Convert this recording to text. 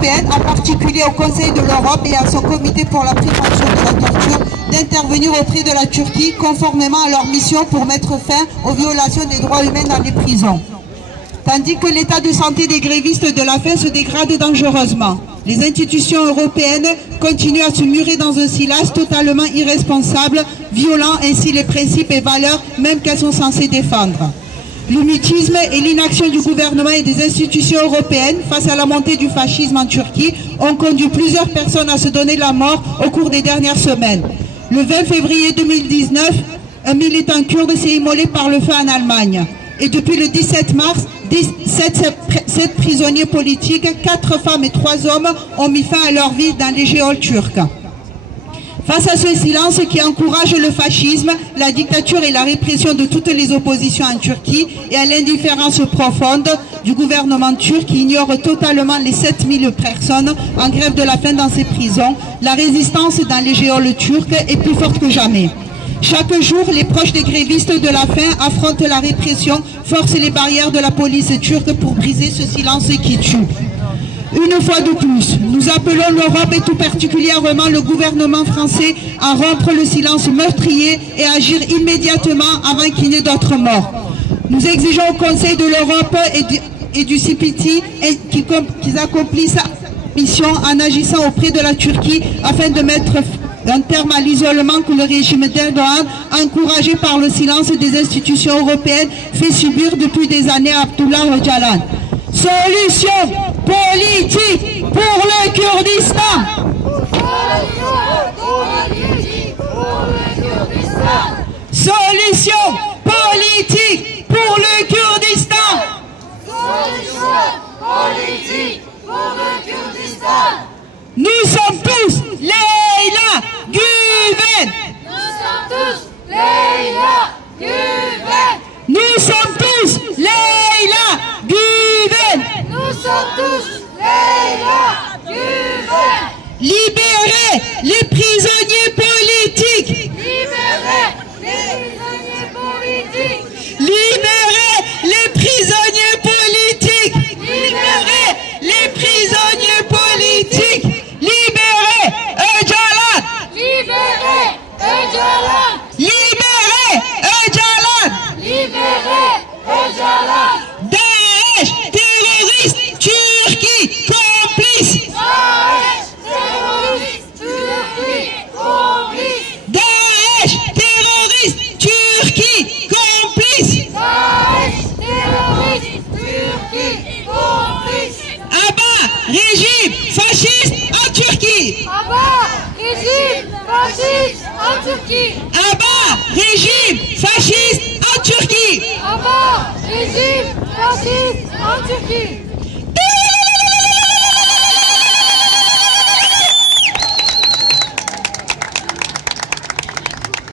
européenne, en particulier au Conseil de l'Europe et à son comité pour la prévention de la torture, d'intervenir auprès de la Turquie conformément à leur mission pour mettre fin aux violations des droits humains dans les prisons. Tandis que l'état de santé des grévistes de la faim se dégrade dangereusement, les institutions européennes continuent à se murer dans un silence totalement irresponsable, violant ainsi les principes et valeurs même qu'elles sont censées défendre. Le mutisme et l'inaction du gouvernement et des institutions européennes face à la montée du fascisme en Turquie ont conduit plusieurs personnes à se donner la mort au cours des dernières semaines. Le 20 février 2019, un militant kurde s'est immolé par le feu en Allemagne. Et depuis le 17 mars, 7 prisonniers politiques, 4 femmes et 3 hommes ont mis fin à leur vie dans les geôles turques. Face à ce silence qui encourage le fascisme, la dictature et la répression de toutes les oppositions en Turquie et à l'indifférence profonde du gouvernement turc qui ignore totalement les 7000 personnes en grève de la faim dans ces prisons, la résistance dans les geôles turques est plus forte que jamais. Chaque jour, les proches des grévistes de la faim affrontent la répression, forcent les barrières de la police turque pour briser ce silence qui tue. Une fois de plus, nous appelons l'Europe et tout particulièrement le gouvernement français à rompre le silence meurtrier et à agir immédiatement avant qu'il n'y ait d'autres morts. Nous exigeons au Conseil de l'Europe et du CPT qu'ils accomplissent sa mission en agissant auprès de la Turquie afin de mettre un terme à l'isolement que le régime d'Erdogan, encouragé par le silence des institutions européennes, fait subir depuis des années à Abdullah Öcalan. Solution politique pour le Kurdistan. Solution politique pour le Kurdistan. Solution politique pour le Kurdistan. Nous sommes tous Leyla Güven. Nous sommes tous Leyla Güven. Nous sommes tous Leyla Güven. Nous sommes tous Leyla Güven. Libérez les prisonniers politiques. Libérez les prisonniers politiques. Libérez les prisonniers politiques. Libérez les prisonniers politiques. Libérez Öcalan. Libérez Öcalan. Libérez Öcalan. Libérez Öcalan. Daesh, terroriste, Turquie, complice. Daesh, terroriste, Turquie, complice. Daesh, terroriste, Turquie, complice. Daesh, terroriste, Turquie, complice. Abat, régime fasciste en Turquie. Abat, régime fasciste en Turquie. Abat, régime fasciste en Turquie. Abat, régime fasciste en Turquie.